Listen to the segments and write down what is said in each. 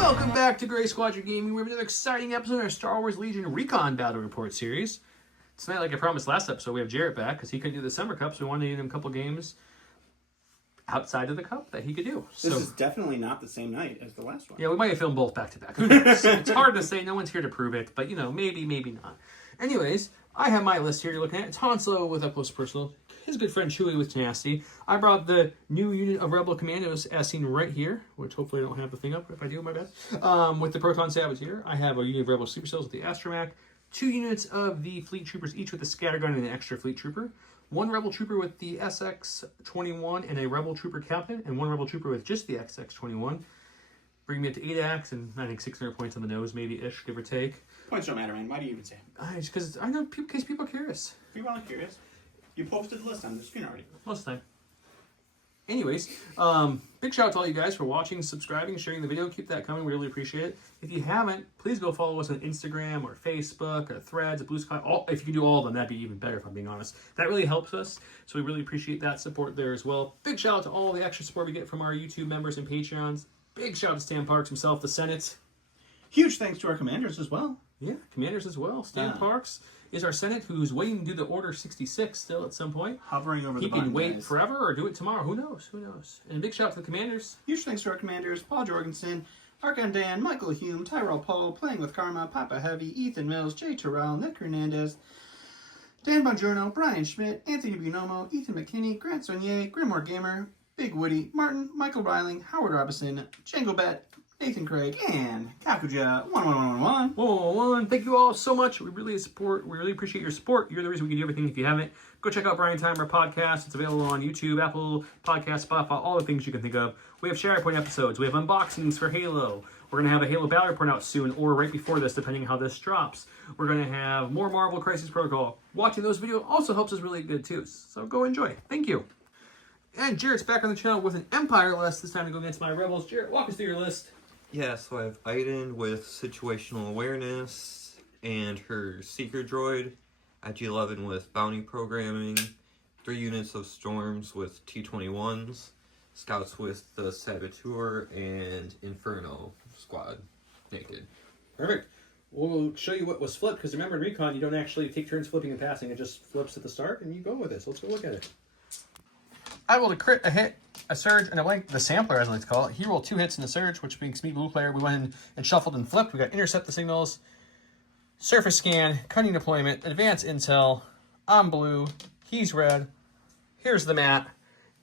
Welcome back to Gray Squadron Gaming. We have another exciting episode of our Star Wars Legion Recon Battle Report series. Tonight, like I promised last episode, we have Jarret back because he couldn't do the Summer Cup, so we wanted to give him a couple games outside of the Cup that he could do. This is definitely not the same night as the last one. Yeah, we might have filmed both back-to-back. Who knows? It's hard to say. No one's here to prove it, but, you know, maybe, maybe not. Anyways, I have my list here you're looking at. It's Han Solo with Up Close Personal, his good friend Chewie with Tenacity. I brought the new unit of Rebel Commandos as seen right here, which hopefully I don't have the thing up. If I do, my bad. With the Proton Saboteur, I have a unit of Rebel Super Cells with the Astromech, 2 units of the Fleet Troopers, each with a Scattergun and an extra Fleet Trooper, 1 Rebel Trooper with the SX-21 and a Rebel Trooper Captain, and 1 Rebel Trooper with just the XX-21. Bring me up to 8 acts and I think 600 points on the nose, maybe-ish, give or take. Points don't matter, man. Why do you even say it? Just because I know, in case people are curious. People are curious. You posted the list on the screen already. Most of the time. Anyways, big shout out to all you guys for watching, subscribing, sharing the video. Keep that coming. We really appreciate it. If you haven't, please go follow us on Instagram or Facebook or Threads or Blue Sky. If you can do all of them, that'd be even better if I'm being honest. That really helps us, so we really appreciate that support there as well. Big shout out to all the extra support we get from our YouTube members and Patreons. Big shout out to Stan Parks himself, the Senate. Huge thanks to our commanders as well. Yeah, commanders as well. Stan Parks is our Senate, who's waiting to do the Order 66 still at some point. Hovering over the button. He can wait forever or do it tomorrow. Who knows? Who knows? And a big shout out to the commanders. Huge thanks to our commanders, Paul Jorgensen, Archon Dan, Michael Hume, Tyrell Paul, Playing with Karma, Papa Heavy, Ethan Mills, Jay Terrell, Nick Hernandez, Dan Bongiorno, Brian Schmidt, Anthony Bunomo, Ethan McKinney, Grant Sonier, Grimoire Gamer, Big Woody, Martin, Michael Riling, Howard Robinson, Django Bet, Nathan Craig, and Kakuja1111. Thank you all so much. We really appreciate your support. You're the reason we can do everything. If you haven't, go check out Brian Timer podcast. It's available on YouTube, Apple Podcasts, Spotify, all the things you can think of. We have Share Point episodes. We have unboxings for Halo. We're going to have a Halo Battle Report out soon, or right before this, depending on how this drops. We're going to have more Marvel Crisis Protocol. Watching those videos also helps us really good too. So go enjoy. Thank you. And Jarret's back on the channel with an Empire list. This time to go against my Rebels. Jarret, walk us through your list. Yeah, so I have Iden with Situational Awareness and her Seeker Droid, IG-11 with Bounty Programming, 3 units of Storms with T-21s, Scouts with the Saboteur, and Inferno Squad naked. Perfect. We'll show you what was flipped, because remember in Recon, you don't actually take turns flipping and passing. It just flips at the start, and you go with it. So let's go look at it. I rolled a crit, a hit, a surge, and a blank. The sampler, as I like to call it. He rolled 2 hits in the surge, which makes me blue player. We went in and shuffled and flipped. We got intercept the signals, surface scan, cunning deployment, advanced intel. I'm blue. He's red. Here's the mat.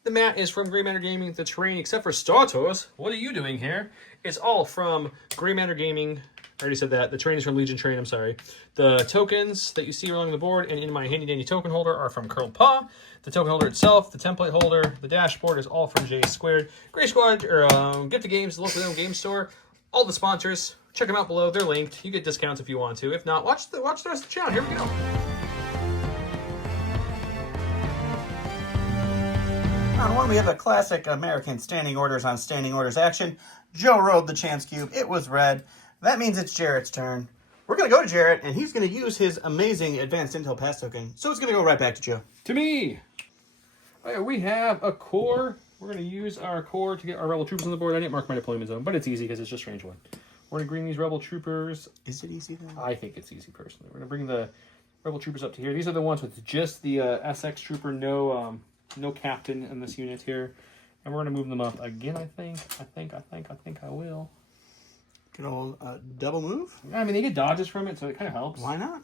The mat is from Grey Matter Gaming. The terrain, except for Star Tours. What are you doing here? It's all from Grey Matter Gaming. I already said that. The terrain is from Legion Terrain, I'm sorry. The tokens that you see along the board and in my handy dandy token holder are from Curled Paw. The token holder itself, the template holder, the dashboard is all from J Squared. Gray Squad, or Get the Games, the locally owned game store. All the sponsors, check them out below. They're linked. You get discounts if you want to. If not, watch the rest of the channel. Here we go. On 1, we have a classic American standing orders on standing orders action. Joe rolled the chance cube. It was red. That means it's Jarret's turn. We're going to go to Jarret, and he's going to use his amazing advanced intel pass token. So it's going to go right back to Joe. To me. Right, we have a core. We're going to use our core to get our Rebel Troopers on the board. I didn't mark my deployment zone, but it's easy because it's just range 1. We're going to bring these Rebel Troopers. Is it easy then? I think it's easy, personally. We're going to bring the Rebel Troopers up to here. These are the ones with just the SX Trooper, no captain in this unit here. And we're going to move them up again, I think I will. Good old double move. I mean, they get dodges from it, so it kind of helps. Why not?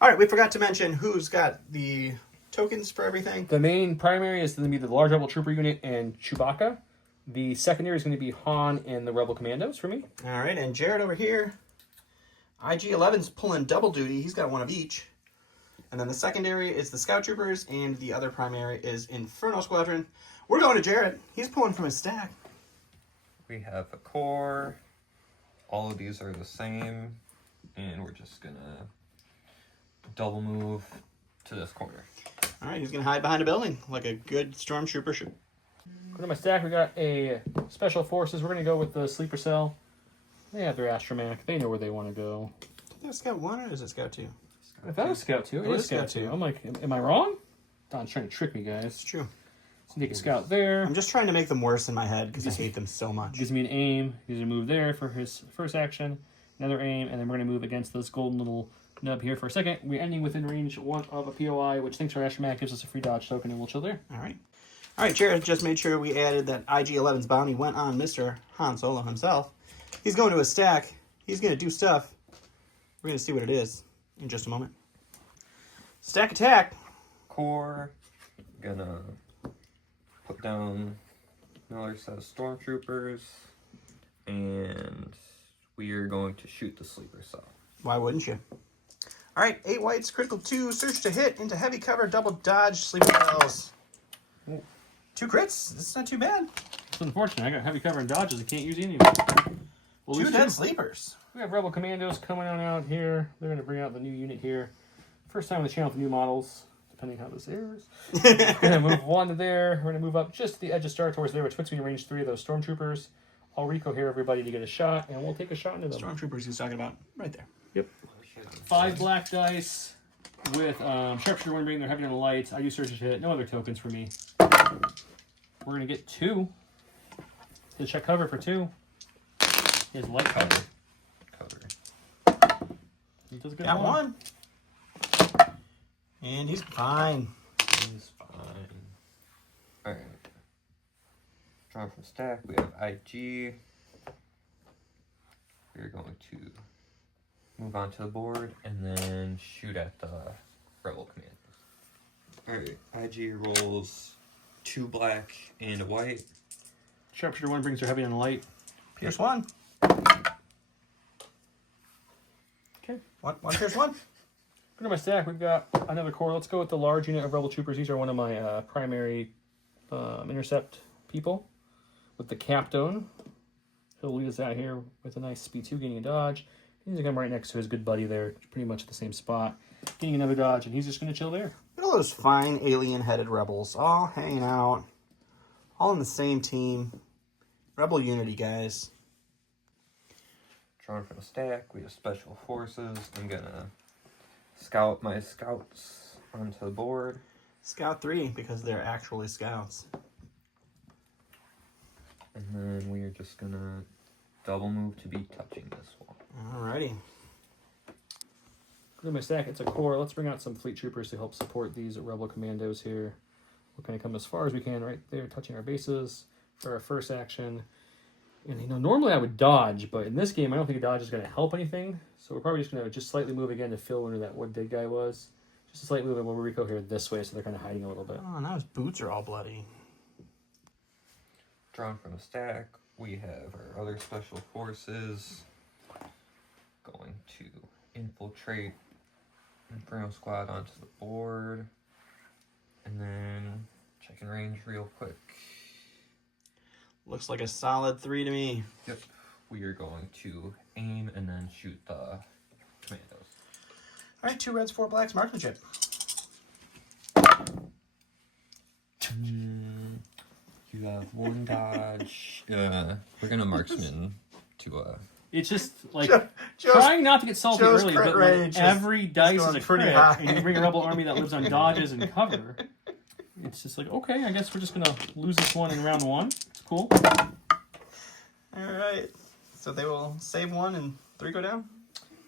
All right, we forgot to mention who's got the tokens for everything. The main primary is going to be the large Rebel Trooper unit and Chewbacca. The secondary is going to be Han and the Rebel Commandos for me. All right, and Jarret over here, IG-11's pulling double duty. He's got 1 of each. And then the secondary is the Scout Troopers, and the other primary is Inferno Squadron. We're going to Jarret. He's pulling from his stack. We have a core. All of these are the same, and we're just gonna double move to this corner. All right, he's gonna hide behind a building like a good stormtrooper should. Go to my stack. We got a Special Forces. We're gonna go with the Sleeper Cell. They have their Astromech. They know where they want to go. Is that Scout 1 or is it Scout 2? I thought it was Scout 2. It is Scout 2. I'm like, am I wrong? Don's trying to trick me, guys. It's true. So take a scout there. I'm just trying to make them worse in my head because I hate them so much. Gives me an aim. He's going to move there for his first action. Another aim, and then we're going to move against this golden little nub here for a second. We're ending within range 1 of a POI, which thanks to our Astromat gives us a free dodge token, and we'll chill there. All right. All right, Jarret just made sure we added that IG-11's bounty went on Mr. Han Solo himself. He's going to his stack. He's going to do stuff. We're going to see what it is in just a moment. Stack attack. Core. Gonna put down another set of stormtroopers. And we are going to shoot the sleeper cell. Why wouldn't you? All right, 8 whites, critical 2, search to hit, into heavy cover, double dodge, sleeper cells. 2 crits. This is not too bad. It's unfortunate. I got heavy cover and dodges. I can't use any of them. We'll 2 lose dead 2. sleepers. We have Rebel Commandos coming on out here. They're going to bring out the new unit here. First time on the channel with new models, depending how this airs. We're going to move 1 to there. We're going to move up just to the edge of Star Tours there, which puts me in range 3 of those stormtroopers. I'll Recon here, everybody, to get a shot, and we'll take a shot into them. Stormtroopers he's talking about. Right there. Yep. 5 black dice with Sharpshooter 1 bringing their heavy on the lights. I do Surge to hit. No other tokens for me. We're going to get 2. To check cover for 2. His light cover. He does a good Got 1. And he's fine. He's fine. Alright. Drawing from stack, we have IG. We're going to move on to the board and then shoot at the Rebel Commandos. Alright, IG rolls 2 black and a white. Sharpshooter 1 brings their heavy on the light. Pierce 1. Okay. One pierce 1. Go to my stack. We've got another core. Let's go with the large unit of Rebel Troopers. These are one of my primary intercept people. With the Captain. He'll lead us out here with a nice speed 2, getting a dodge. He's going to come right next to his good buddy there. Pretty much at the same spot. Getting another dodge, and he's just going to chill there. Look at all those fine alien-headed rebels. All hanging out. All in the same team. Rebel unity, guys. Drawing from the stack, we have Special Forces. I'm going to scout my scouts onto the board. Scout 3, because they're actually scouts. And then we are just going to double move to be touching this one. Alrighty. Go to my stack. It's a core. Let's bring out some fleet troopers to help support these Rebel Commandos here. We're going to come as far as we can right there, touching our bases for our first action. And, you know, normally I would dodge, but in this game, I don't think a dodge is going to help anything. So we're probably just going to just slightly move again to fill where that wood dead guy was. Just a slight move, and we'll Recon here this way, so they're kind of hiding a little bit. Oh, now his boots are all bloody. Drawn from the stack, we have our other Special Forces going to infiltrate Inferno Squad onto the board. And then checking range real quick. Looks like a solid 3 to me. Yep. We are going to aim and then shoot the commandos. Alright, 2 reds, 4 blacks, marksmanship. You have 1 dodge. We're gonna marksman to It's just like Joe's- trying not to get salty Joe's early, crit but when range every dice is going a pretty crit, high. and you bring a Rebel army that lives on dodges and cover. It's just like, okay, I guess we're just gonna lose this one in round 1. It's cool. Alright. So they will save 1 and 3 go down?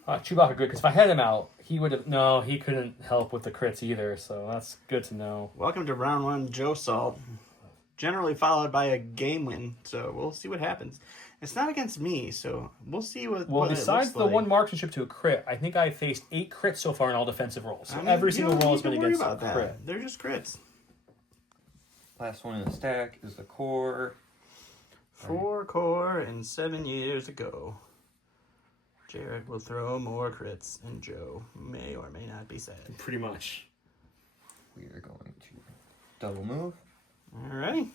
Chewbacca good, because if I had him out, he would have... No, he couldn't help with the crits either, so that's good to know. Welcome to round 1, Joe Salt. Generally followed by a game win, so we'll see what happens. It's not against me, so we'll see what. Well, what besides it the looks like. 1 marksmanship to a crit, I think I faced 8 crits so far in all defensive rolls. So I mean, every you single don't roll need has been to worry against about a that. crit. They're just crits. last one in the stack is the core. 4 core and 7 years ago. Jarret will throw more crits, and Joe may or may not be sad. Pretty much. We are going to double move. Alrighty.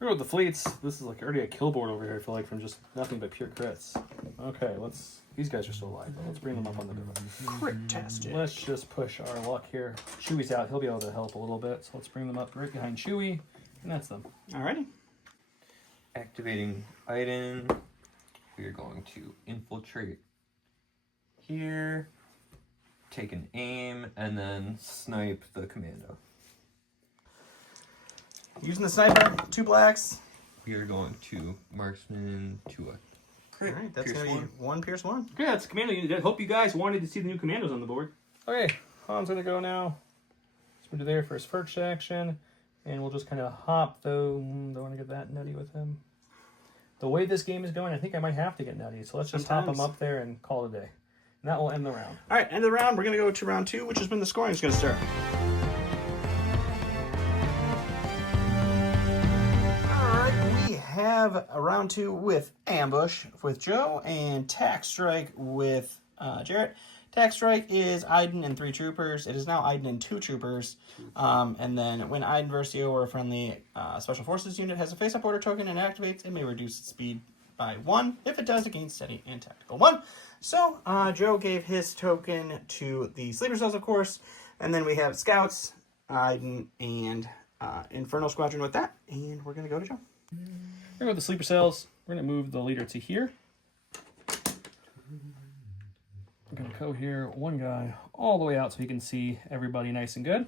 We're with the fleets. This is like already a kill board over here, I feel like, from just nothing but pure crits. Okay, let's... These guys are still alive, though. Let's bring them up on the board. Crit-tastic. Let's just push our luck here. Chewie's out. He'll be able to help a little bit. So let's bring them up right behind Chewie. And that's them. Alrighty. Activating Iden. We are going to infiltrate here, take an aim, and then snipe the commando. Using the sniper, 2 blacks. We are going to marksman to a crit. All right, that's Pierce going to be 1 Pierce 1. Okay, that's Commando unit. I hope you guys wanted to see the new Commandos on the board. Okay, Han's going to go now. Let's move to there for his first action. And we'll just kind of hop, though. Don't want to get that nutty with him. The way this game is going, I think I might have to get nutty. So let's just hop him up there and call it a day. And that will end the round. All right, end of the round. We're going to go to round 2, which is when the scoring is going to start. All right, we have a round 2 with Ambush with Joe and Tac Strike with Jarret. Tac Strike is Iden and 3 troopers. It is now Iden and 2 troopers. And then when Iden Versio or a friendly Special Forces unit has a face-up order token and activates, it may reduce its speed by 1. If it does, it gains steady and tactical 1. So Joe gave his token to the Sleeper Cells, of course. And then we have Scouts, Iden, and Inferno Squadron with that. And we're going to go to Joe. We're going to go with the Sleeper Cells. We're going to move the leader to here. I'm going to go here, one guy all the way out so he can see everybody nice and good.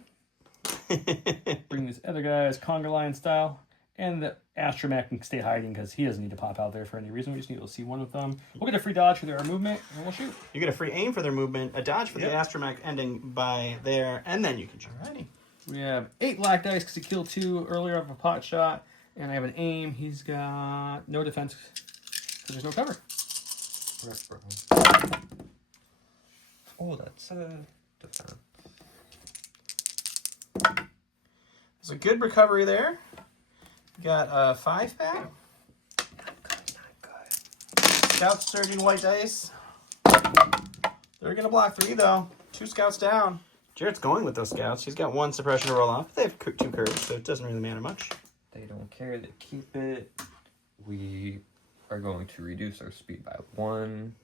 Bring these other guys conga line style. And the Astromech can stay hiding because he doesn't need to pop out there for any reason. We just need to see one of them. We'll get a free dodge for their movement, and we'll shoot. You get a free aim for their movement, a dodge for the Astromech ending by there, and then you can shoot. Alrighty. We have 8 black dice because he killed 2 earlier of a pot shot. And I have an aim. He's got no defense because there's no cover. Oh, that's defense. There's a good recovery there. Got a 5-pack. Not good. Scouts surging white dice. They're going to block 3, though. 2 scouts down. Jarrett's going with those scouts. He's got 1 suppression to roll off. They have 2 curves, so it doesn't really matter much. They don't care. They keep it. We are going to reduce our speed by 1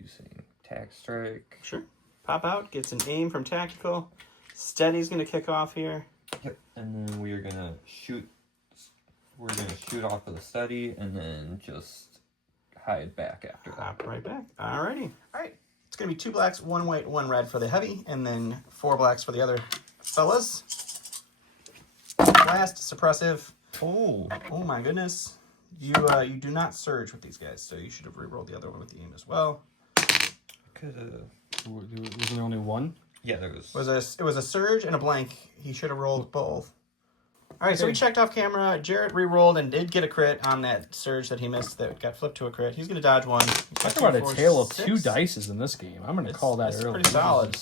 using Tac Strike. Sure. Pop out. Gets an aim from Tactical. Steady's going to kick off here. Yep. And then we are going to shoot. We're going to shoot off of the steady and then just hide back after that. Hop right back. Alrighty. Alright. It's going to be 2 blacks, 1 white, 1 red for the heavy, and then 4 blacks for the other fellas. Last, suppressive. Oh. Oh my goodness. You do not surge with these guys, so you should have re-rolled the other one with the aim as well. Was there only 1? Yeah, there was. It was a surge and a blank. He should have rolled both. All right, so we checked off camera. Jarret re-rolled and did get a crit on that surge that he missed that got flipped to a crit. He's going to dodge 1. Talk about a tale of 2 dices in this game. I'm going to call that it's early. pretty solid.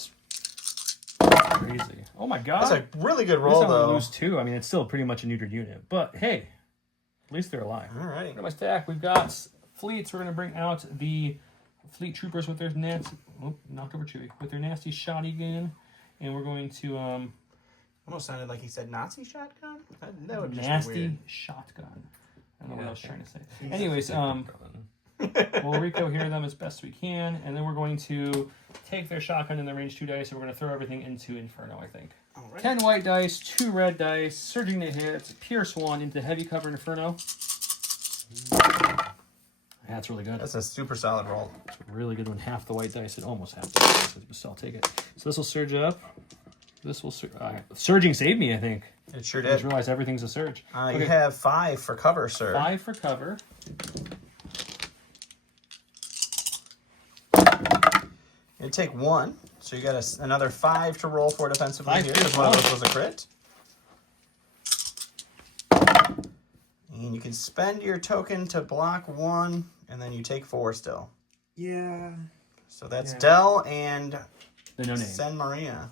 Crazy. Oh my god. That's a really good roll, though. Lose 2. I mean, it's still pretty much a neutered unit. But hey, at least they're alive. All right. For my stack, we've got fleets. We're going to bring out the fleet troopers with their nasty... Oh, knocked over Chewie. With their nasty shotgun. And we're going to... Almost sounded like he said Nazi shotgun. That would just nasty be weird. Shotgun. I don't know what I was trying to say. Anyways, we'll Rico hear them as best we can, and then we're going to take their shotgun in the range 2 dice, and we're going to throw everything into Inferno, I think. All right. 10 white dice, 2 red dice, surging to hit, Pierce 1 into heavy cover Inferno. That's really good. That's a super solid roll. It's a really good one. Half the white dice and almost half the white dice, but still, I'll take it. So this will surge up. This will surging saved me, I think. It sure I did. just realized everything's a surge. You have 5 for cover, sir. 5 for cover. You take 1, so you got another 5 to roll for defensively 5 here. for Because one of those was a crit. And you can spend your token to block 1, and then you take 4 still. Yeah. So that's Dell and The no name. San Maria.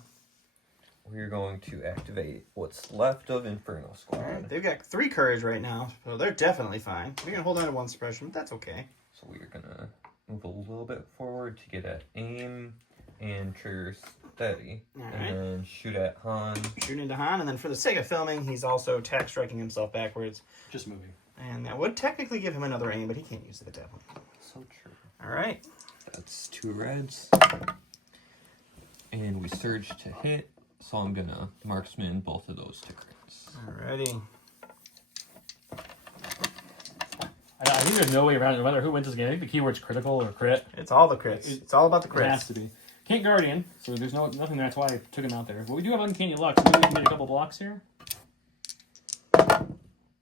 We're going to activate what's left of Inferno Squad. All right, they've got 3 courage right now, so they're definitely fine. We can hold on to 1 suppression, but that's okay. So we're going to move a little bit forward to get at aim and trigger steady. All and right. then shoot at Han. Shoot into Han, and then for the sake of filming, he's also tack striking himself backwards. Just moving. And that would technically give him another aim, but he can't use it at that point. So true. All right. That's 2 reds. And we surge to hit. So I'm going to marksman both of those to crits. Alrighty. I think there's no way around it, no matter who wins this game. I think the keyword's critical or crit. It's all the crits. It's all about the It has crits. to be. Can't Guardian, so there's nothing. That's why I took him out there. But we do have Uncanny Luck, so maybe we can get a couple blocks here.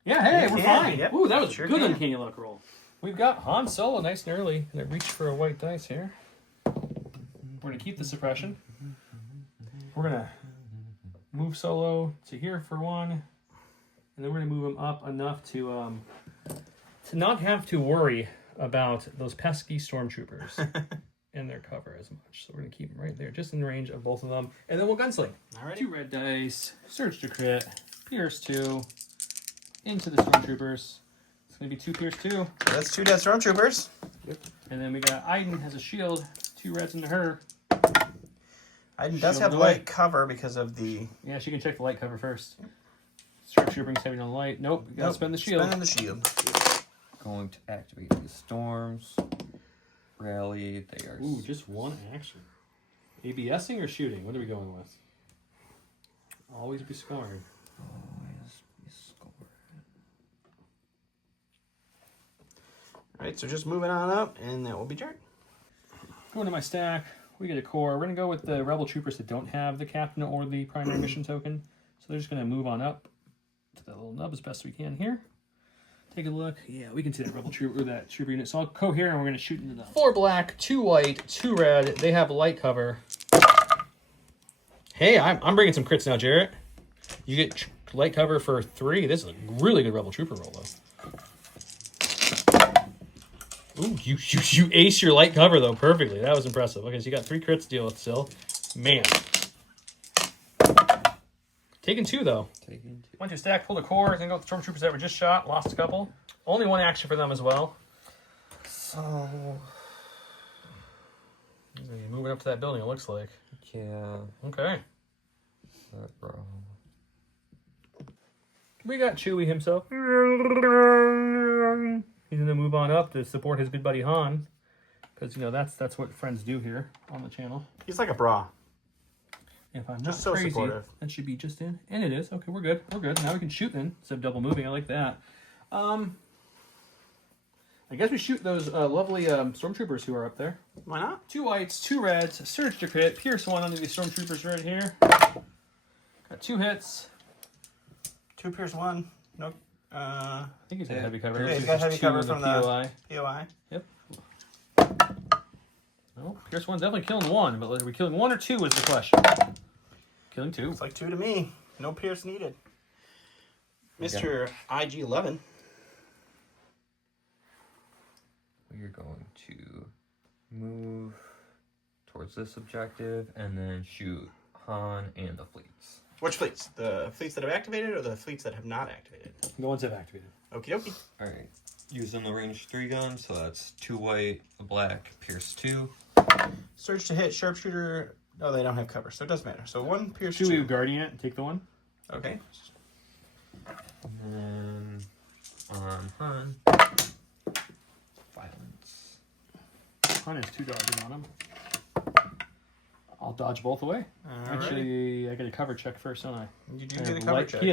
Yeah, hey, we're fine. Yep. Ooh, that was Sure a good can. uncanny luck roll. We've got Han Solo nice and early. Gonna reach for a white dice here. We're gonna keep the suppression. We're gonna move Solo to here for one, and then we're gonna move him up enough to not have to worry about those pesky stormtroopers in their cover as much. So we're gonna keep them right there, just in range of both of them, and then we'll gunsling. All right. 2 red dice, surge to crit, pierce 2, into the stormtroopers. It's gonna be 2 pierce 2. That's 2 dead stormtroopers. And then we got Iden has a shield, 2 reds into her. Iden does Shield have away. light cover because of the... Yeah, she can check the light cover first. Stormtroopers having on the light. Nope, you gotta spend the shield. Spending the shield. Going to activate the storms. Rally. They are. Ooh, just 1 action. ABSing or shooting? What are we going with? Always be scoring. Always be scoring. All right, so just moving on up, and that will be Jarret. Going to my stack, we get a core. We're gonna go with the rebel troopers that don't have the captain or the primary mission token. So they're just gonna move on up to that little nub as best we can here. Take a look. Yeah, we can see that rebel trooper, that trooper unit. So I'll cohere and we're gonna shoot into them. 4 black, 2 white, 2 red. They have light cover. Hey, I'm bringing some crits now, Jarret. You get light cover for 3. This is a really good rebel trooper roll, though. Ooh, you ace your light cover, though, perfectly. That was impressive. Okay, so you got 3 crits to deal with still. Man. Taking 2, though. Taking 2. Went to stack, pulled a core, then got the stormtroopers that were just shot, lost a couple. Only 1 action for them as well. So. You're moving up to that building, it looks like. Yeah. Okay. Bro. We got Chewie himself. He's going to move on up to support his good buddy Han. Because, you know, that's what friends do here on the channel. He's like a bra. If I'm Just not so crazy, supportive. that should be just in. And it is. Okay, we're good. We're good. Now we can shoot then. Instead of double moving. I like that. I guess we shoot those lovely stormtroopers who are up there. Why not? 2 whites, 2 reds, surge to crit, pierce 1 under these stormtroopers right here. Got 2 hits. 2 pierce 1. No. I think he's got heavy cover. Yeah, he's So got just heavy 2 cover in the from the POI. POI. Yep. Well, pierce 1's definitely killing 1, but are we killing 1 or 2 is the question. Killing 2. It's like 2 to me. No pierce needed. Mr. IG-11. We're going to move towards this objective and then shoot Han and the fleets. Which fleets? The fleets that have activated or the fleets that have not activated? The ones that have activated. Okie dokie. Alright. Using the range 3 gun, so that's 2 white, a black, pierce 2. Surge to hit, sharpshooter. Oh, they don't have cover, so it doesn't matter. So 1 pierce Should 2. we guardian it and take the 1? Okay. And then on Han, violence. Han has 2 dodges on him. I'll dodge both away. Actually, I get a cover check first, don't I? You do I get a have cover light, check. He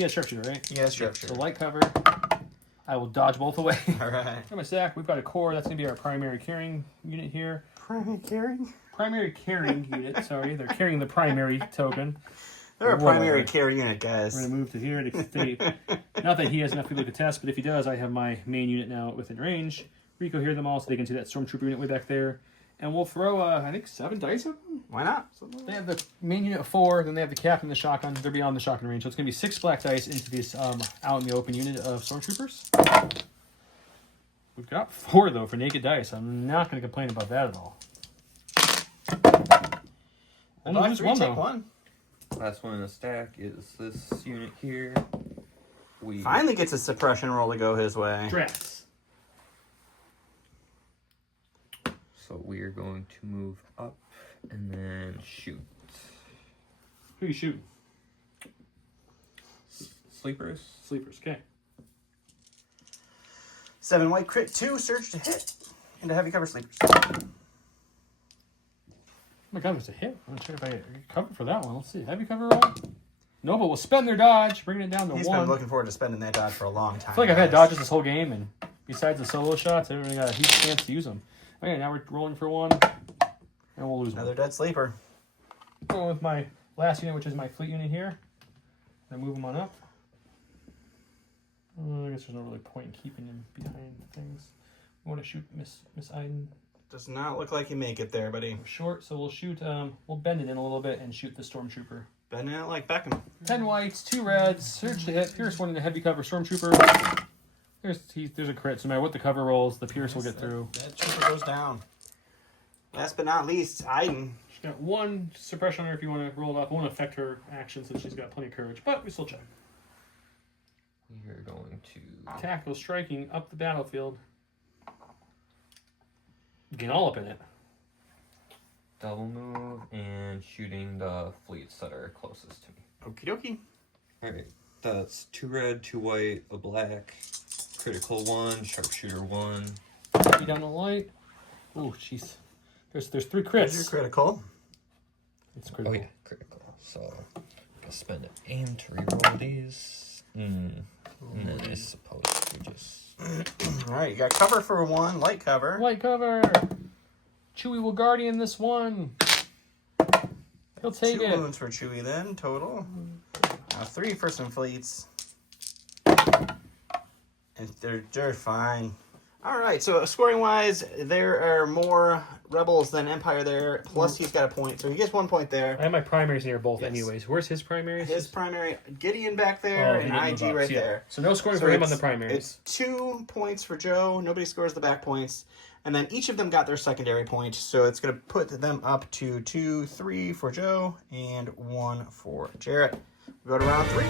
has sharpshooter, right? Yes, sharpshooter. So light cover. I will dodge both away. All right. Got my stack. We've got a core. That's going to be our primary carrying unit here. Primary carrying? Primary carrying unit, sorry. They're carrying the primary token. They're a Whatever. primary carry unit, We're guys. going to move to here to stay. Not that he has enough people to contest, but if he does, I have my main unit now within range. Rico hear them all, so they can see that stormtrooper unit way back there. And we'll throw, I think, 7 dice at them. Why not? They have the main unit of 4, then they have the captain and the shotgun. They're beyond the shotgun range, so it's going to be 6 black dice into this out in the open unit of stormtroopers. We've got 4, though, for naked dice. I'm not going to complain about that at all. Only Buy lose 3, 1, take though. 1. Last one in the stack is this unit here. We Finally gets a suppression roll to go his way. Drafts. So we are going to move up and then shoot. Who you shooting? Sleepers. Sleepers, okay. 7 white crit, 2 surge to hit. Into heavy cover sleepers. Oh my god, it's a hit. I'm not sure if I get cover for that one. Let's see. Heavy cover roll? No, but we'll spend their dodge, bringing it down to He's 1. been looking forward to spending that dodge for a long time. I feel like I've had guys. dodges this whole game, and besides the solo shots, everybody got a huge chance to use them. Okay, now we're rolling for 1, and we'll lose 1. Another dead sleeper. Going with my last unit, which is my fleet unit here. And move them on up. I guess there's no really point in keeping him behind things. We want to shoot Miss Iden. Does not look like you make it there, buddy. We're short, so we'll shoot. We'll bend it in a little bit and shoot the stormtrooper. Bending it like Beckham. 10 whites, 2 reds, surge to hit, pierce 1 in a heavy cover stormtrooper. There's a crit, so no matter what the cover rolls, the pierce will get through. That trooper goes down. Last but not least, Iden. She's got 1 suppression on her if you want to roll it up. It won't affect her action since she's got plenty of courage, but we still check. We are going to Tactical striking up the battlefield. Get all up in it. double move and shooting the fleets that are closest to me. Okie dokie. Alright, that's 2 red, 2 white, a black, critical 1, sharpshooter 1. You down the light. Oh, jeez. There's 3 crits. There's your critical. It's critical. Oh yeah, critical. So I'm gonna spend an aim to reroll these. And then I suppose we just Alright, you got cover for 1, light cover. Light cover. Chewie will guardian this one. He'll take 2 it. wounds for Chewie then, total. 3 for some fleets. And they're fine. Alright, so scoring wise, there are more rebels than Empire there. Plus he's got a point, so he gets 1 point there. I have my primaries near both Yes. anyways. Where's his primaries? His primary, Gideon back there, he and didn't move IG up. right So, yeah. there. So no scoring So for him on it's- the primaries. It's 2 points for Joe. Nobody scores the back points. And then each of them got their secondary point. So it's going to put them up to 2, 3 for Joe, and 1 for Jarret. We go to round 3.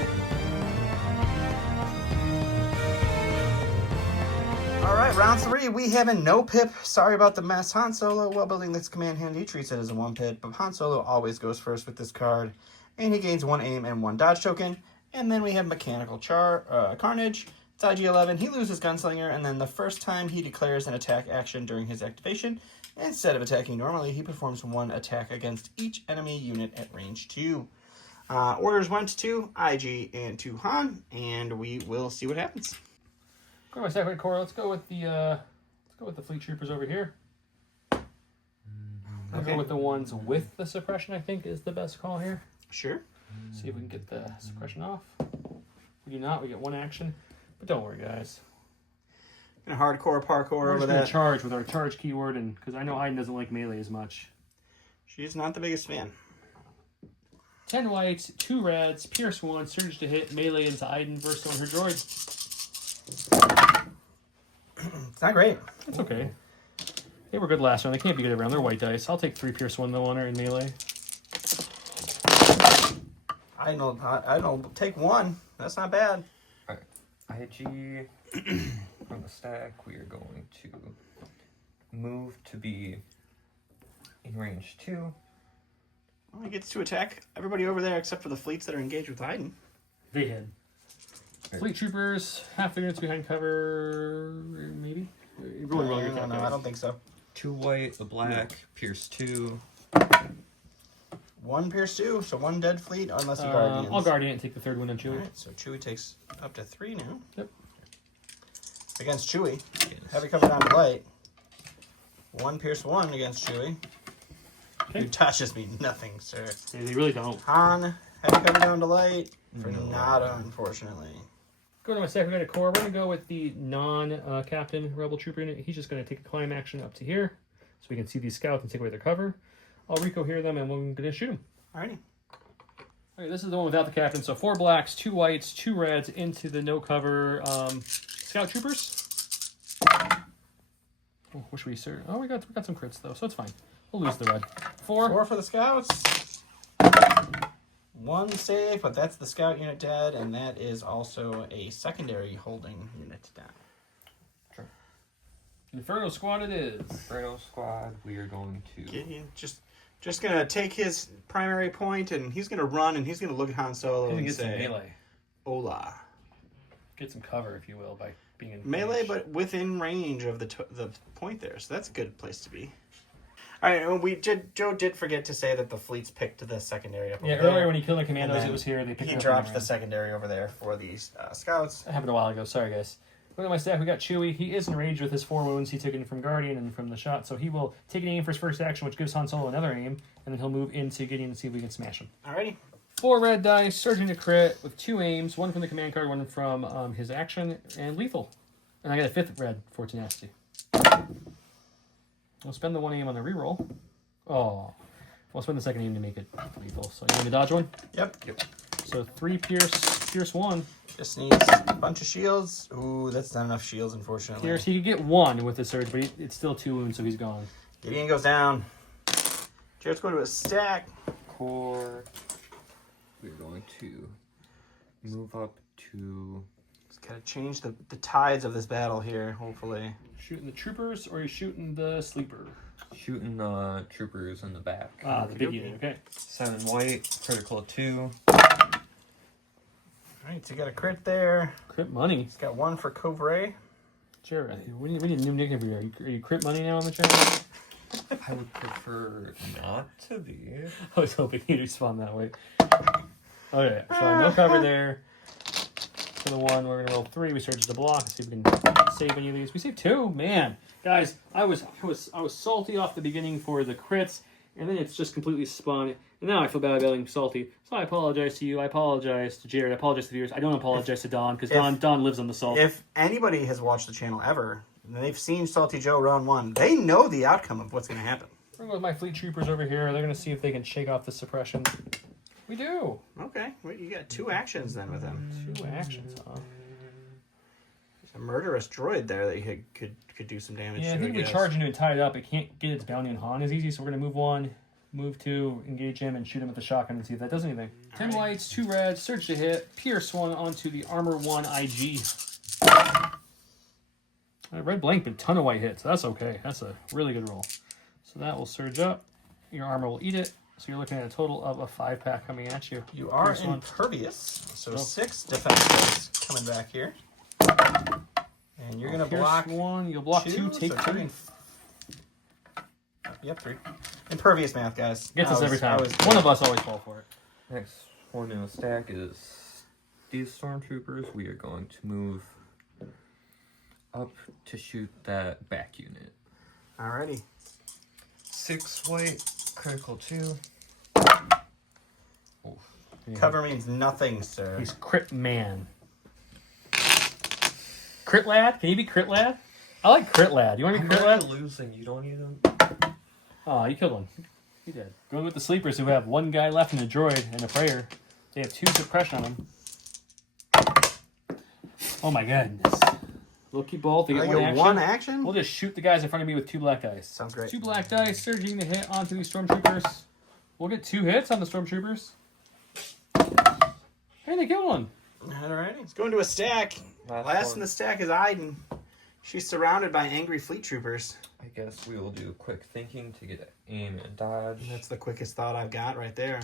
All right, round 3. We have a no pip. Sorry about the mess. Han Solo, while building this command hand, he treats it as a 1 pip. But Han Solo always goes first with this card. And he gains 1 aim and 1 dodge token. And then we have Mechanical Carnage. It's IG-11. He loses Gunslinger, and then the first time he declares an attack action during his activation, instead of attacking normally, he performs 1 attack against each enemy unit at range 2. Orders 1 to 2, IG, and 2 Han, and we will see what happens. Go to my second core. Let's go with the fleet troopers over here. I'll go with the ones with the suppression. I think is the best call here. Sure. See if we can get the suppression off. We do not. We get 1 action. But don't worry, guys. And hardcore parkour We're over just going that. to charge with our charge keyword, and because I know Iden doesn't like melee as much. She's not the biggest fan. 10 whites, 2 reds, pierce 1, surge to hit, melee into Iden versus on her droid. It's not great. It's okay. They were good last round. They can't be good around. They're white dice. I'll take 3 pierce 1 though on her in melee. I don't take 1. That's not bad. IG from the stack. We are going to move to be in range 2. Well, he gets to attack everybody over there except for the fleets that are engaged with Iden. They hid. Fleet troopers, half the units behind cover, maybe? Really well your attack No, I dice. don't think so. 2 white, a black, pierce 2. 1 pierce 2, so 1 dead fleet unless he guardians. I'll guardian and take the 3rd one on Chewie. Alright, so Chewie takes up to 3 now. Yep. Against Chewie. Yes. Heavy cover down to light. 1 pierce 1 against Chewie. Okay. You touches me nothing, sir. Yeah, they really don't. Han, heavy cover down to light. For nada, unfortunately. Go to my second unit core. We're going to go with the non-captain rebel trooper unit. He's just going to take a climb action up to here so we can see these scouts and take away their cover. I'll recohere them and we're going to shoot them. Alrighty. Okay, this is the one without the captain. So 4 blacks, 2 whites, 2 reds into the no cover scout troopers. Oh, wish we sir. Oh, we got some crits though, so it's fine. We'll lose the red. 4. 4 for the scouts. 1 save, but that's the scout unit dead, and that is also a secondary holding unit down. Sure. Inferno squad it is. Inferno squad. We are going to Gideon just gonna take his primary point, and he's gonna run, and he's gonna look at Han Solo and Get some say, melee. "Hola." Get some cover, if you will, by being in Melee, range. but within range of the point there, so that's a good place to be. All right, Joe did forget to say that the fleets picked the secondary up. Yeah, over there, earlier when he killed the commandos, and then it was here. They picked he it up dropped in the secondary over there for these scouts. That happened a while ago. Sorry, guys. Look at my stack. We got Chewie. He is enraged with his 4 wounds he took in from Guardian and from the shot, so he will take an aim for his first action, which gives Han Solo another aim, and then he'll move into Gideon and see if we can smash him. Alrighty, 4 red dice, surging to crit with 2 aims, 1 from the command card, 1 from his action, and lethal. And I got a 5th red for tenacity. We'll spend the 1 aim on the reroll. Oh, we'll spend the 2nd aim to make it lethal. So you want to dodge 1? Yep. So 3 pierce 1. Just needs a bunch of shields. Ooh, that's not enough shields, unfortunately. Pierce, he could get 1 with the surge, but it's still 2 wounds, so he's gone. Gideon goes down. Jarret's going to a stack. Core. We're going to move up to... Just gotta change the tides of this battle here, hopefully. Shooting the troopers, or are you shooting the sleeper? Shooting troopers in the back. Ah, the big unit, okay. 7 white, critical 2. Alright, so you got a crit there. Crit money. He's got 1 for Covray. Jarret, we need a new nickname for you. Are you crit money now on the channel? I would prefer not to be. I was hoping he'd respond that way. Okay, so no cover there. For the 1, we're gonna roll 3. We search the block and see if we can save any of these. We saved 2, man. Guys, I was salty off the beginning for the crits, and then it's just completely spun. And now I feel bad about being salty. So I apologize to you. I apologize to Jarret. I apologize to the viewers. I don't apologize to Don because Don lives on the salt. If anybody has watched the channel ever, and they've seen Salty Joe round 1, they know the outcome of what's going to happen. We're going to go with my fleet troopers over here. They're going to see if they can shake off the suppression. We do. Okay, well, you got 2 actions then with him. 2 actions, huh? There's a murderous droid there that you could do some damage to. Yeah, I think if we charge into it and tie it up, it can't get its bounty on Han as easy, so we're going to move 1, move 2, engage him, and shoot him with the shotgun and see if that does anything. 10 whites, 2 reds, surge to hit, pierce 1 onto the armor 1 IG. Red blank, but a ton of white hits. That's okay. That's a really good roll. So that will surge up. Your armor will eat it. So you're looking at a total of a 5-pack coming at you. You are Pierce 1. impervious, so 6 defense dice coming back here. And you're going to block 1. You'll block 2, take 3. Yep, 3. Impervious math, guys. Gets us every time. One of us always fall for it. Next one in the stack is these stormtroopers. We are going to move up to shoot that back unit. Alrighty. 6 white, critical 2. Cover means nothing, sir. He's crit man. Crit lad? Can you be crit lad? I like crit lad. You want to be crit lad? Losing. You don't even. Oh, you killed one. You did. Going with the sleepers who have 1 guy left in a droid and a prayer. They have 2 suppression on them. Oh my goodness. Loki bolt. They get 1 action. 1 action? We'll just shoot the guys in front of me with 2 black dice. Sounds great. 2 black dice, surging to hit onto these stormtroopers. We'll get 2 hits on the stormtroopers. Hey, they killed 1. Alright, it's going to a stack. Last in the stack is Iden. She's surrounded by angry fleet troopers. I guess we will do quick thinking to get aim and dodge. That's the quickest thought I've got right there.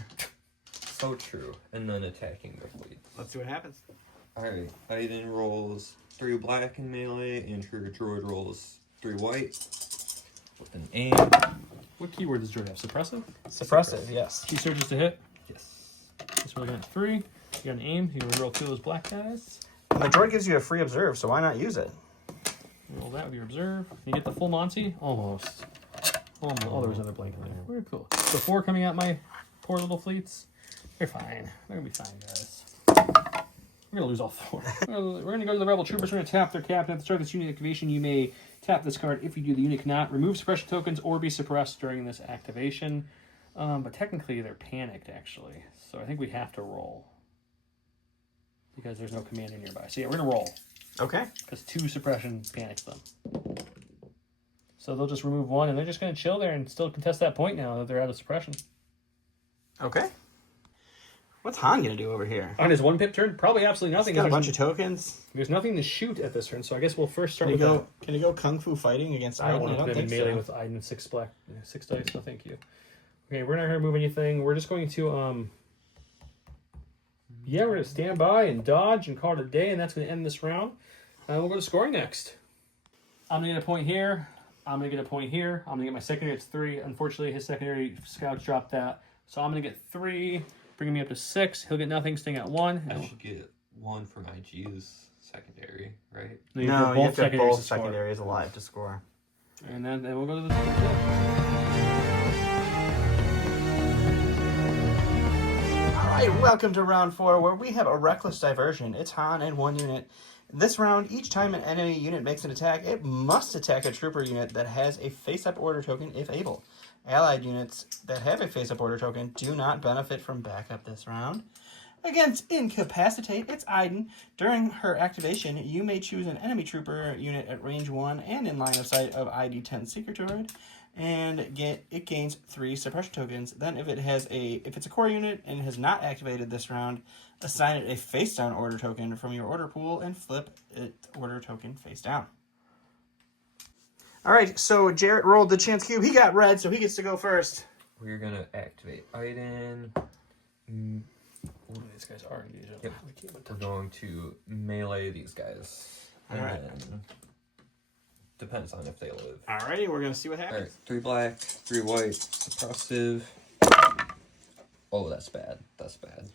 So true. And then attacking the fleet. Let's see what happens. Alright, Iden rolls 3 black in melee, and her droid rolls 3 white with an aim. What keyword does droid have? Suppressive? Suppressive, yes. She surges to hit. Yes. So we're looking at 3. You got an aim. You can roll 2 of those black guys. And the droid gives you a free observe, so why not use it? Roll that with your observe. You get the full Monty? Almost. Almost. Oh, there was another blank in there. Very cool. So 4 coming out my poor little fleets. They're fine. They're going to be fine, guys. We're going to lose all 4. We're going to go to the Rebel Troopers. We're going to tap their captain. At the start of this unit activation, you may tap this card. If you do, the unit cannot remove suppression tokens or be suppressed during this activation. But technically, they're panicked, actually. So I think we have to roll. Because there's no commander nearby. So yeah, we're going to roll. Okay. Because 2 suppression panics them. So they'll just remove 1, and they're just going to chill there and still contest that point now that they're out of suppression. Okay. What's Han going to do over here? On his 1 pip turn, probably absolutely nothing. He's got a bunch of tokens. There's nothing to shoot at this turn, so I guess we'll first start Can with he that. Can he go Kung Fu fighting against I don't Iden? want to be melee with Iden 6 black, 6 dice, no thank you. Okay, we're not going to move anything. We're just going to, yeah, we're going to stand by and dodge and call it a day, and that's going to end this round. We'll go to scoring next. I'm going to get a point here. I'm going to get a point here. I'm going to get my secondary. It's 3. Unfortunately, his secondary scouts dropped that. So I'm going to get 3, bringing me up to 6. He'll get nothing, staying at 1. I should get 1 for my G's secondary, right? No, you have to have both secondaries alive to score. And then we'll go to the... All right, welcome to round 4, where we have a reckless diversion. It's Han and 1 unit. This round, each time an enemy unit makes an attack, it must attack a trooper unit that has a face-up order token if able. Allied units that have a face-up order token do not benefit from backup this round. Against Incapacitate, it's Iden. During her activation, you may choose an enemy trooper unit at range 1 and in line of sight of ID-10 Seeker Droid, and it gains 3 suppression tokens. Then if it's a core unit and has not activated this round, assign it a face down order token from your order pool and flip its order token face down. Alright, so Jarret rolled the chance cube. He got red, so he gets to go first. We're gonna activate Iden. These guys are engaged. Yep. We're going to melee these guys. And then depends on if they live. Alrighty, we're gonna see what happens. Alright, 3 black, 3 white, suppressive. Oh, that's bad. That's bad.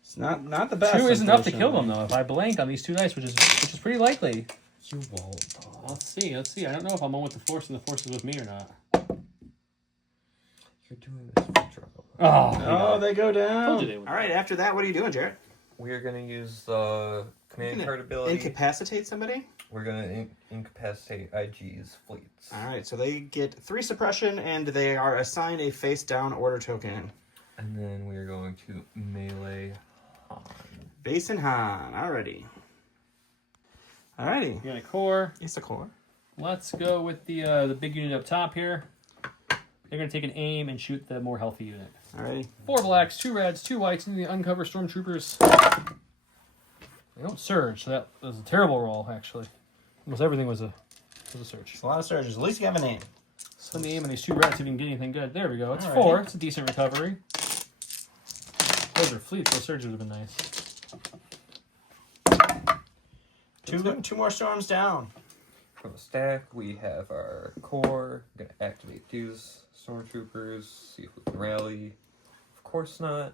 It's not the best. 2 is enough to kill them though. If I blank on these 2 dice, which is pretty likely. You won't. Let's see. I don't know if I'm on with the Force and the Force is with me or not. You're doing this for trouble. Oh, they go down. Told you they would. Alright, after that, what are you doing, Jarret? We're gonna use the command card ability. Incapacitate somebody? We're gonna incapacitate IG's fleets. Alright, so they get 3 suppression, and they are assigned a face-down order token. And then we're going to melee Han. Base and Han, alrighty. Alrighty. You got a core. It's a core. Let's go with the big unit up top here. They're going to take an aim and shoot the more healthy unit. Alrighty. 4 blacks, 2 reds, 2 whites into the uncover stormtroopers. They don't surge, so that was a terrible roll, actually. Almost everything was a surge. It's a lot of surges. At least you have a name. Send the aim on these 2 reds if you can get anything good. There we go. It's Alrighty. 4. It's a decent recovery. Those are fleets. Those surges would have been nice. 2 more storms down. From the stack, we have our core. We're going to activate these stormtroopers, see if we can rally. Of course not.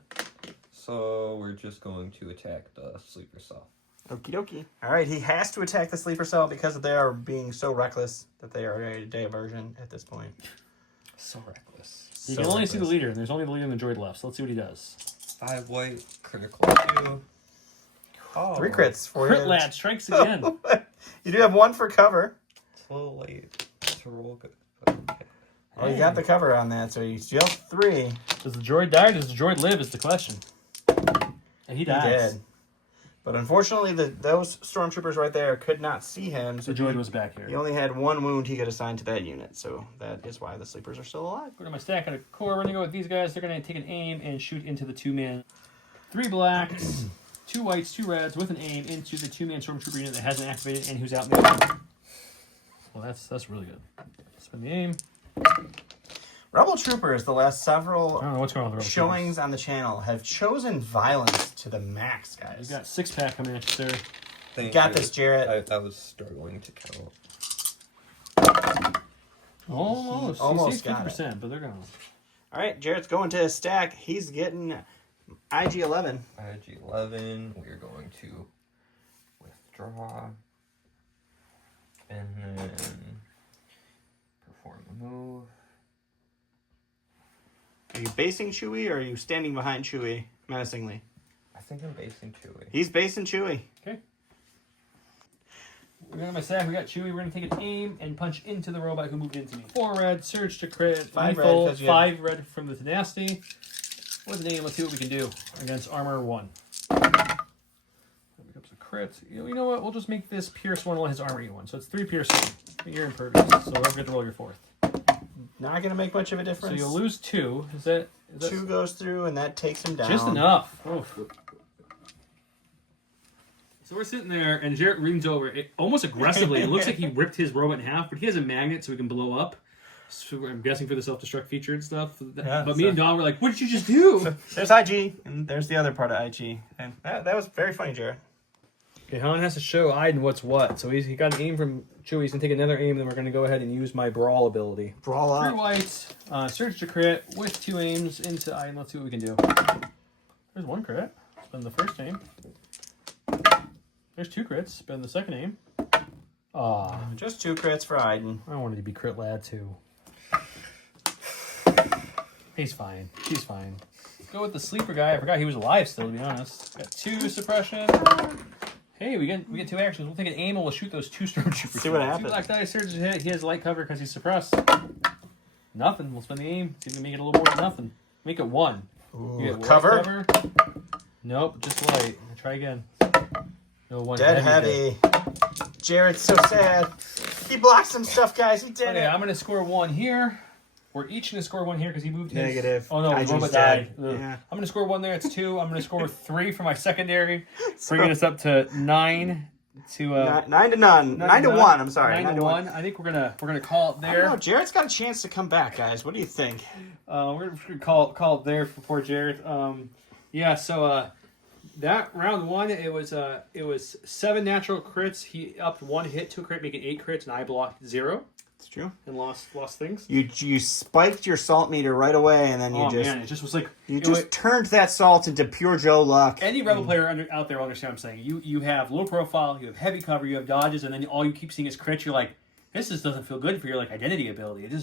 So we're just going to attack the sleeper cell. Okie dokie. Alright, he has to attack the sleeper cell because they are being so reckless that they are a diversion at this point. So reckless. You can only see the leader, and there's only the leader and the droid left, so let's see what he does. 5 white, critical 2. Oh, 3 crits for Crit you. lad strikes again. You do have 1 for cover. it's a little late to roll good. But okay. Oh, you got the cover on that, so you still have 3. Does the droid die or does the droid live is the question. And he dies. did. But unfortunately, those stormtroopers right there could not see him. So The droid was back he here. only had 1 wound he could assign to that unit, so that is why the sleepers are still alive. Go to my stack out of core. We're going to go with these guys. They're going to take an aim and shoot into the 2-man. 3 blacks, 2 whites, 2 reds with an aim into the 2-man stormtrooper unit that hasn't activated and who's out in the open. Well, that's really good. Spin the aim. Rebel Troopers, the last several I don't know what's going on with the Rebel showings on the channel, have chosen violence to the max, Troopers. guys. You got 6-pack coming at you, sir. Thank Got you. this, Jarret. I was struggling to count. Almost. Almost You got saved 50%, but they're going to. All right, Jarrett's going to his stack. He's getting IG-11. IG-11, we're going to withdraw. And then perform the move. Are you basing Chewie or are you standing behind Chewie menacingly? I think I'm basing Chewie. He's basing Chewie. Okay. We're going to my stack. We got Chewie. We're going to take an aim and punch into the robot who moved into me. 4 red, surge to crit, 5 red, lethal, 'cause you have- 5 red from the tenacity. With an aim, let's see what we can do against armor 1. That becomes a crit. You know what? We'll just make this pierce 1 while his armor 1. So it's 3 piercing. You're impervious, so don't get to roll your 4th. Not going to make much of a So difference. you'll lose 2. Is that 2 goes through, and that takes him down. just enough? Oof. So we're sitting there, and Jarret leans over, almost aggressively. It looks like he ripped his robot in half, but he has a magnet so he can blow up. So I'm guessing for the self-destruct feature and stuff. Yeah, but me and Don were like, what did you just do? There's IG, and there's the other part of IG. And that was very funny, Jarret. Okay, Han has to show Iden what's what. So he got an aim from Chewie. He's going to take another aim, then we're going to go ahead and use my Brawl ability. Brawl 3 up. whites, surge to crit with 2 aims into Iden. Let's see what we can do. There's 1 crit. Spend the first aim. There's 2 crits. Spend the second aim. Ah, Just 2 crits for Iden. I wanted to be crit lad too. He's fine. She's fine. go with the sleeper guy. I forgot he was alive still, to be honest. Got 2 suppression. Hey, we get 2 actions. We'll take an aim and we'll shoot those 2 stormtroopers. See what happens. 2 black dice, surge hit. He has light cover because he's suppressed. Nothing. We'll spend the aim. See if we can make it a little more than nothing. Make it 1. Ooh, You get cover? Nope, just light. Try again. No, 1 Dead heavy. Jarret's so sad. He blocked some stuff, guys. He did Okay, it. I'm going to score 1 here. We're each going to score 1 here because he moved his... Negative. Oh, no, IG's Robot dead. died. Yeah. I'm going to score 1 there. It's 2. I'm going to score 3 for my secondary, bringing us up to 9 to... 9 to none. 9 to 1. I'm sorry. 9 to 1. I think we're gonna call it I there. don't know. Jarret's got a chance to come back, guys. What do you think? We're gonna call it there for Jarret. Yeah. So that round 1, it was 7 natural crits. He upped 1 hit to a crit, making 8 crits, and I blocked 0 It's true. and lost things. You spiked your salt meter right away, and then It just was like turned that salt into pure Joe luck. Any Rebel player out there will understand what I'm saying. You have low profile, you have heavy cover, you have dodges, and then all you keep seeing is crits. You're like, this just doesn't feel good for your like identity ability. And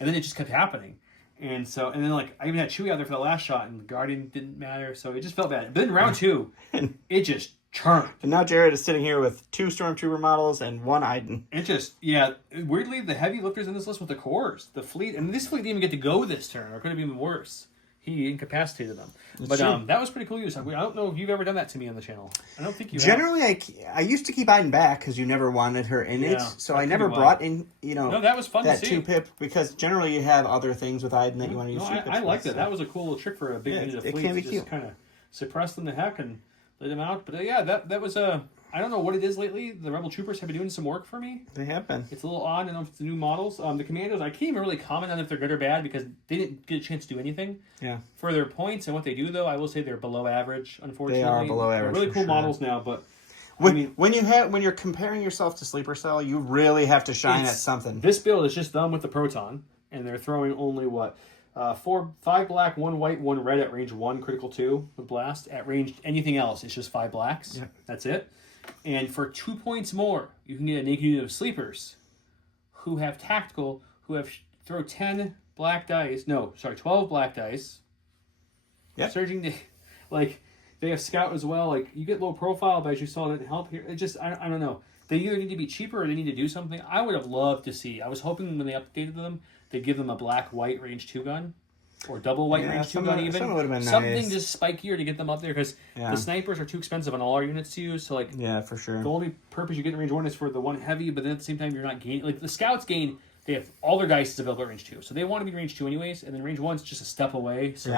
then it just kept happening. And then like I even had Chewie out there for the last shot, and the Guardian didn't matter, so it just felt bad. But then round 2, it just churned. And now Jarret is sitting here with 2 Stormtrooper models and 1 Iden. It just, weirdly, the heavy lifters in this list with the cores, the fleet, and this fleet didn't even get to go this turn, or it could have been even worse. He incapacitated them. But that was pretty cool use. I don't know if you've ever done that to me on the channel. I don't think you have. Generally, I used to keep Iden back because you never wanted her in it, so I never brought in, No, that was fun that to see. 2-pip, because generally you have other things with Iden that you want to use. I liked it. That was a cool little trick for a big unit of it fleets. can be Just cute. kind of suppress them to heck and let them out. But that was I don't know what it is lately. The Rebel Troopers have been doing some work for me. They have been. It's a little odd. I don't know if it's the new models. The Commandos, I can't even really comment on if they're good or bad because they didn't get a chance to do anything. Yeah. For their points and what they do, though, I will say they're below average, unfortunately. They are below average. They're really cool sure. models now, but... When you're comparing yourself to Sleeper Cell, you really have to shine at something. This build is just done with the Proton, and they're throwing only, 5 black, 1 white, 1 red at range 1, critical 2 with blast. At range anything else, it's just 5 blacks. Yep. That's it. And for 2 points more, you can get a naked unit of sleepers who have tactical, who have throw 10 black dice. No, sorry, 12 black dice. Yep. Surging to, they have scout as well. Like, you get low profile, but as you saw, it didn't help here. It just, I don't know. They either need to be cheaper or they need to do something. I would have loved to see. I was hoping when they updated them, they'd give them a black-white range 2 gun. Or double white range 2 gun even. Some would have been something nice. just spikier to get them up there because the snipers are too expensive on all our units to use. So for sure. The only purpose you get in range 1 is for the 1 heavy, but then at the same time you're not gaining. Like the scouts gain, they have all their dice is available at range 2, so they want to be range 2 anyways. And then range 1's just a step away. So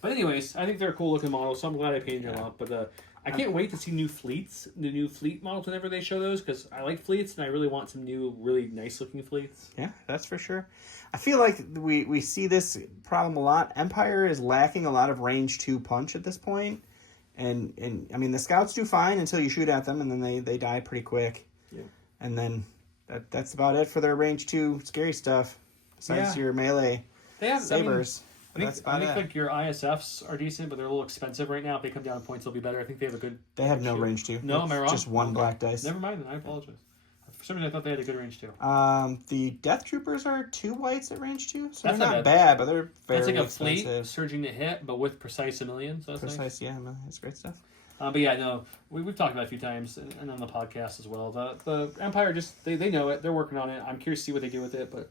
But anyways, I think they're a cool looking model, so I'm glad I painted them up. But I can't wait to see new fleets, the new fleet models whenever they show those because I like fleets and I really want some new, really nice looking fleets. Yeah, that's for sure. I feel like we see this problem a lot. Empire is lacking a lot of range 2 punch at this point. And I mean, the scouts do fine until you shoot at them, and then they die pretty quick. Yeah. And then that's about it for their range 2 scary stuff. Besides your melee sabers. I think your ISFs are decent, but they're a little expensive right now. If they come down in points, they'll be better. I think they have a good... They have no range 2. No, am I wrong? Just 1 black dice. Never mind, then I apologize. For some reason, I thought they had a good range 2. The Death Troopers are 2 whites at range 2, so That's they're not bad, but they're very expensive. That's like a fleet surging to hit, but with precise a million. So that's precise, nice. yeah, that's great stuff. But yeah, no, we've talked about it a few times, and on the podcast as well. The Empire just they know it. They're working on it. I'm curious to see what they do with it, but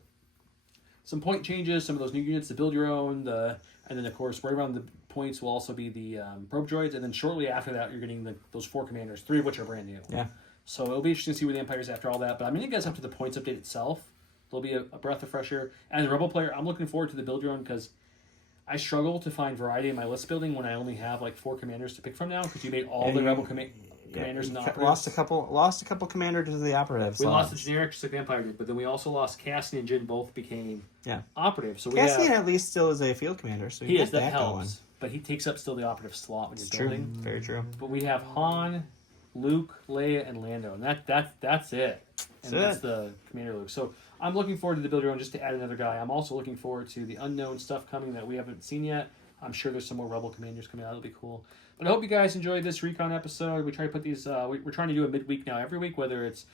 some point changes, some of those new units to build your own, and then of course right around the points will also be the probe droids, and then shortly after that you're getting those 4 commanders, 3 of which are brand new. Yeah. So it'll be interesting to see where the Empire's after all that. But I mean, it gets up to the points update itself. There'll be a breath of fresh air. As a Rebel player, I'm looking forward to the build your own because I struggle to find variety in my list building when I only have 4 commanders to pick from now because you made all the Rebel commanders and operatives. Lost a couple commanders to the operatives. We lost the generic just like the Empire did, but then we also lost Cassian and Jin both became operatives. So Cassian at least still is a field commander, so he is that helps. But he takes up still the operative slot when you're building. Very true. But we have Han, Luke, Leia, and Lando, and that's it. That's the Commander Luke. So I'm looking forward to the build your own just to add another guy. I'm also looking forward to the unknown stuff coming that we haven't seen yet. I'm sure there's some more Rebel Commanders coming out. It'll be cool. But I hope you guys enjoyed this Recon episode. We try to put these, we're trying to do a midweek now every week, whether it's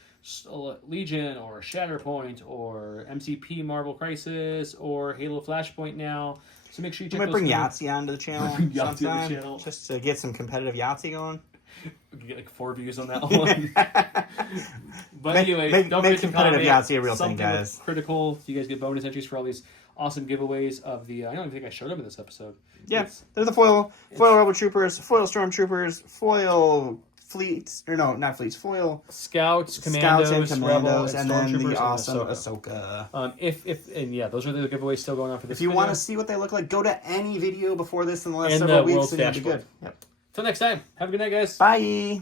Legion or Shatterpoint or MCP Marvel Crisis or Halo Flashpoint now. So make sure you check might those bring videos. Yahtzee onto the channel Yahtzee sometime, on the channel. just to get some competitive Yahtzee going. We can get like 4 views on that one. But anyway, don't make forget to competitive comment Yahtzee a real thing, something guys. with Critical. You guys get bonus entries for all these awesome giveaways of the. I don't even think I showed them in this episode. Yeah, they're the foil Rebel Troopers, foil Stormtroopers, foil fleets, or no, not fleets, foil Scouts, Commandos, and Commandos, Rebel, and then Stormtroopers, the awesome and Ahsoka. And yeah, those are the giveaways still going on for this. If you video. want to see what they look like, go to any video before this in the last And several the weeks, World's and you'll be Dashboard. good. Yep. Till next time. Have a good night, guys. Bye.